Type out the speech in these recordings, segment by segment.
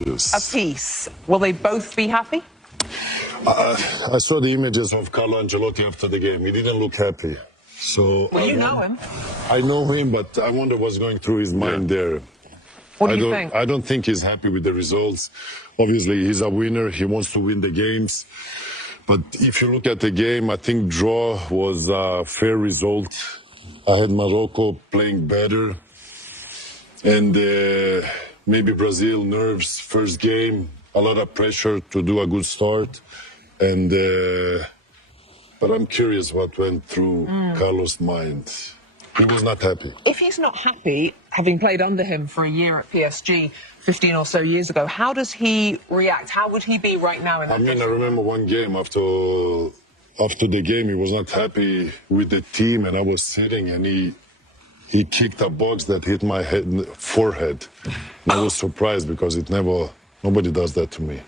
apiece. Will they both be happy? I saw the images of Carlo Ancelotti after the game. He didn't look happy. So well, you know him. I know him, but I wonder what's going through his mind there. What do you think? I don't think he's happy with the results. Obviously, he's a winner. He wants to win the games. But if you look at the game, I think draw was a fair result. I had Morocco playing better. And maybe Brazil nerves, first game, a lot of pressure to do a good start. And but I'm curious what went through Carlos' mind. He was not happy. If he's not happy, having played under him for a year at PSG 15 or so years ago, how does he react? How would he be right now? I remember one game after the game, he was not happy with the team, and I was sitting, and he kicked a box that hit my forehead. And I was surprised because nobody does that to me.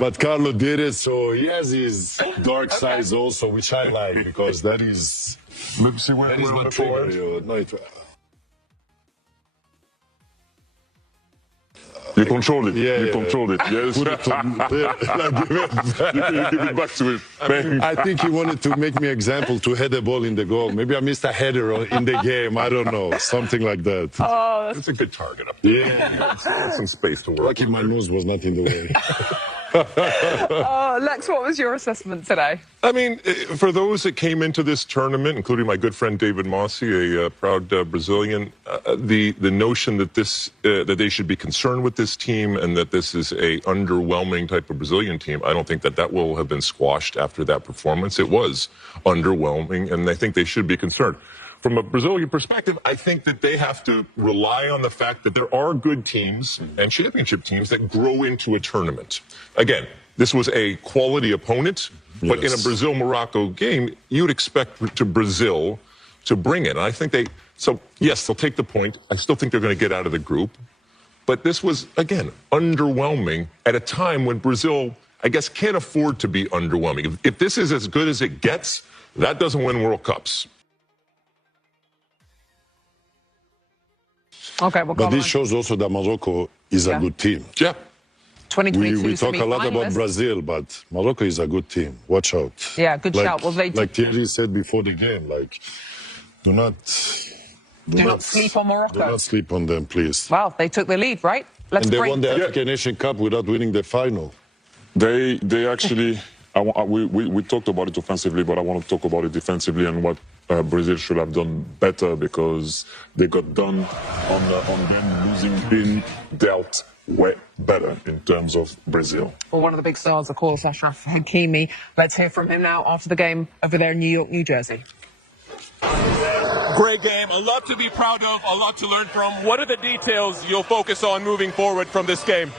But Carlo did it, so he has his dark sides also, which I like, because that is what trigger you. No, you control it. You control it. Yes. You give it back to him. I think he wanted to make me example to head the ball in the goal. Maybe I missed a header in the game. I don't know. Something like that. Oh, it's a good target up there. Yeah. Some space to work. Lucky my nose was not in the way. Lex, what was your assessment today? I mean, for those that came into this tournament, including my good friend David Mossi, a proud Brazilian, the notion that that they should be concerned with this team and that this is a underwhelming type of Brazilian team, I don't think that will have been squashed after that performance. It was underwhelming, and I think they should be concerned. From a Brazilian perspective, I think that they have to rely on the fact that there are good teams and championship teams that grow into a tournament. Again, this was a quality opponent, but in a Brazil-Morocco game, you'd expect Brazil to bring it. And I think yes, they'll take the point. I still think they're going to get out of the group. But this was, again, underwhelming at a time when Brazil, I guess, can't afford to be underwhelming. If this is as good as it gets, that doesn't win World Cups. Okay, but this shows also that Morocco is a good team. Yeah. 2022 we talk a lot about Brazil, but Morocco is a good team. Watch out. Yeah, good shout. Well, like Thierry said before the game, do not sleep on Morocco. Do not sleep on them, please. Well, they took the lead, right? And they won the African Nation Cup without winning the final. They actually. We talked about it offensively, but I want to talk about it defensively and what Brazil should have done better, because they got done on them losing, being dealt way better in terms of Brazil. Well, one of the big stars, of course, Achraf Hakimi. Let's hear from him now after the game over there in New York, New Jersey. Great game, a lot to be proud of, a lot to learn from. What are the details you'll focus on moving forward from this game?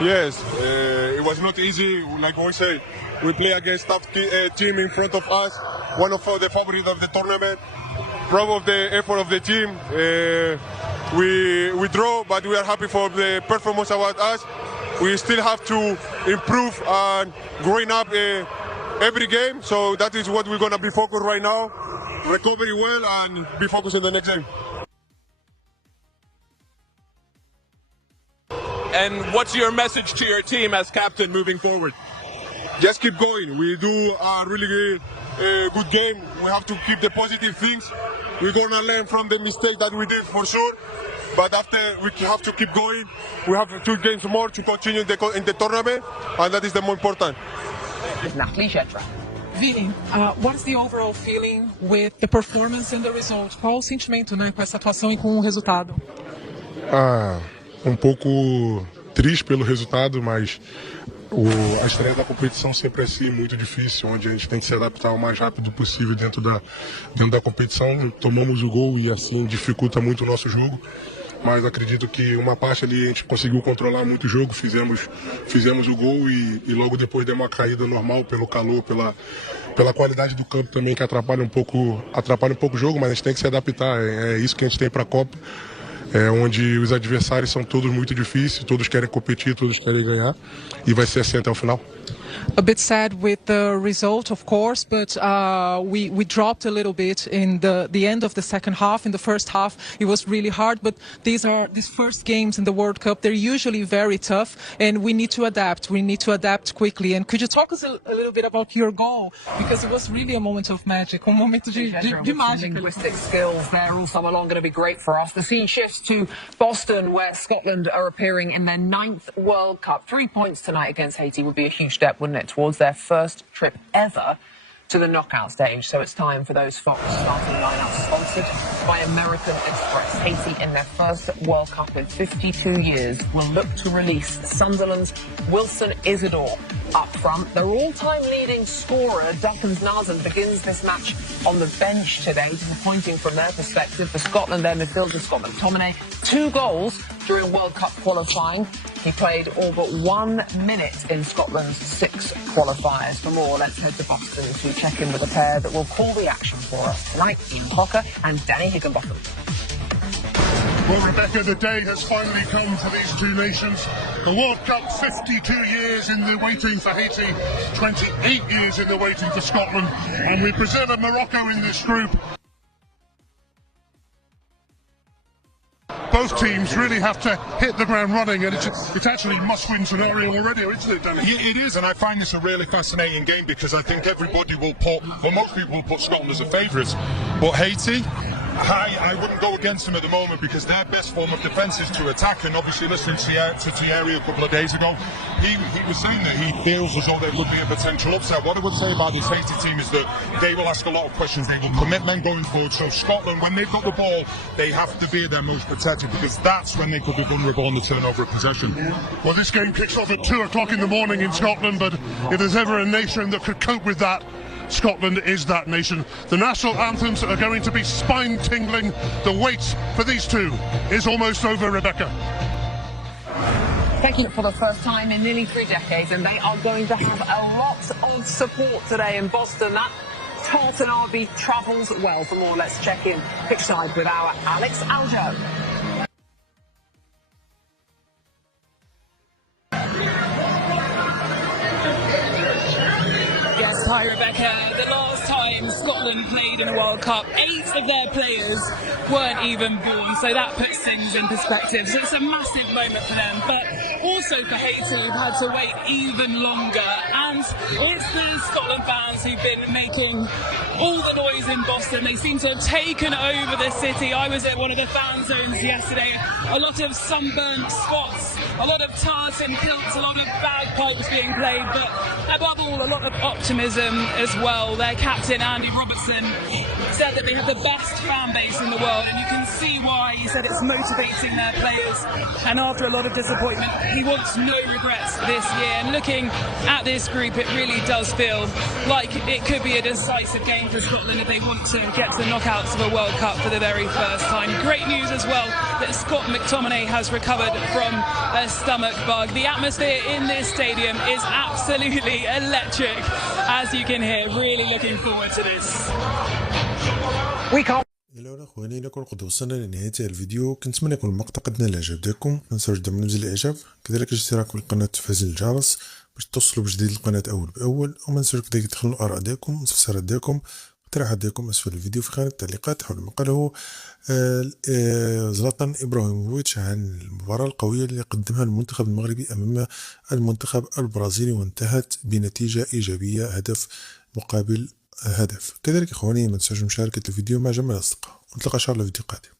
Yes, it was not easy, like we say. We play against tough team in front of us, one of the favorites of the tournament. Proud of the effort of the team. We draw, but we are happy for the performance about us. We still have to improve and growing up every game, so that is what we're going to be focused right now. Recovery well and be focused in the next game. And what's your message to your team as captain moving forward? Just keep going. We do a really good game. We have to keep the positive things. We're going to learn from the mistake that we did for sure. But after, we have to keep going. We have 2 games more to continue in the tournament, and that is the more important. Vini, what's the overall feeling with the performance and the result? Qual o sentimento, né, com essa atuação e com o resultado? Pouco triste pelo resultado, mas a estreia da competição sempre é assim, muito difícil, onde a gente tem que se adaptar o mais rápido possível dentro da competição. Tomamos o gol e assim dificulta muito o nosso jogo, mas acredito que uma parte ali a gente conseguiu controlar muito o jogo, fizemos o gol e logo depois deu uma caída normal pelo calor, pela qualidade do campo também, que atrapalha um pouco o jogo, mas a gente tem que se adaptar, é isso que a gente tem para a Copa. Onde os adversários são todos muito difíceis, todos querem competir, todos querem ganhar, e vai ser assim até o final. a bit sad with the result, of course, but we dropped a little bit in the end of the second half. In the first half, it was really hard, but these first games in the World Cup. They're usually very tough, and we need to adapt. We need to adapt quickly. And could you talk us a little bit about your goal? Because it was really a moment of magic, momento de mágica. Linguistic skills there all summer long going to be great for us. The scene shifts to Boston, where Scotland are appearing in their 9th World Cup. 3 points tonight against Haiti would be a huge step, wouldn't it, towards their first trip ever to the knockout stage. So it's time for those Fox starting lineups, sponsored by American Express. Haiti, in their first World Cup in 52 years, will look to release Sunderland's Wilson Isidore up front. Their all-time leading scorer, Duckens Nazen, begins this match on the bench today, disappointing from their perspective. For Scotland, their midfielder, Scott McTominay, 2 goals during World Cup qualifying. He played all but 1 minute in Scotland's 6 qualifiers. For more, let's head to Boston to check in with a pair that will call the action for us tonight, Ian Hocker and Danny Higginbotham. Well, Rebecca, the day has finally come for these two nations. The World Cup, 52 years in the waiting for Haiti, 28 years in the waiting for Scotland, and we presented Morocco in this group. Both teams really have to hit the ground running, and it's actually a must-win scenario already, isn't it, Danny? Yeah, it is, and I find this a really fascinating game because I think everybody will most people will put Scotland as a favourite, but Haiti, I wouldn't go against them at the moment because their best form of defence is to attack, and obviously listening to Thierry a couple of days ago, he was saying that he feels as though there would be a potential upset. What I would say about this Haiti team is that they will ask a lot of questions, they will commit men going forward, so Scotland, when they've got the ball, they have to be their most protected because that's when they could be vulnerable on the turnover of possession. Well, this game kicks off at 2 o'clock in the morning in Scotland, but if there's ever a nation that could cope with that, Scotland is that nation. The national anthems are going to be spine-tingling. The wait for these two is almost over, Rebecca. Taking it for the first time in nearly 3 decades, and they are going to have a lot of support today in Boston. That Tartan RB travels well. For more, let's check in pitchside with our Alex Aljo. Hi Rebecca. The last time Scotland played in a World Cup, 8 of their players weren't even born, so that puts things in perspective. So it's a massive moment for them, but also for Haiti, who've had to wait even longer. And it's the Scotland fans who've been making all the noise in Boston. They seem to have taken over the city. I was at one of the fan zones yesterday. A lot of sunburnt Scots, a lot of tartan kilts, a lot of bagpipes being played, but above all, a lot of optimism as well. Their captain, Andy Robertson, said that they have the best fan base in the world, and you can see why. He said it's motivating their players, and after a lot of disappointment, he wants no regrets this year. And looking at this group, it really does feel like it could be a decisive game for Scotland if they want to get to the knockouts of a World Cup for the very first time. Great news as well that Scott McTominay has recovered from a stomach bug. The atmosphere in this stadium is absolutely electric, as you can hear. Really looking forward to this. We can't. الى هنا اخواني نكون قد وصلنا لنهاية الفيديو. كنتمنى يكون المقطع قد نال اعجابكم. ما تنساوش دعمنا بزر الاعجاب، كذلك الاشتراك في القناه وتفعيل الجرس باش توصلوا بجديد القناه اول باول. وما تنساوش كذلك تخلوا الاراء ديالكم واستفسارات ديالكم اقتراحات ديالكم اسفل الفيديو في خانه التعليقات حول ما قاله زلطان إبراهيموفيتش عن المباراة القوية اللي قدمها المنتخب المغربي امام المنتخب البرازيلي وانتهت بنتيجة ايجابية هدف مقابل هدف. كذلك اخواني ما تنساوش مشاركة الفيديو مع جميع الاصدقاء ونتلاقى ان شاء الله في فيديو قادم.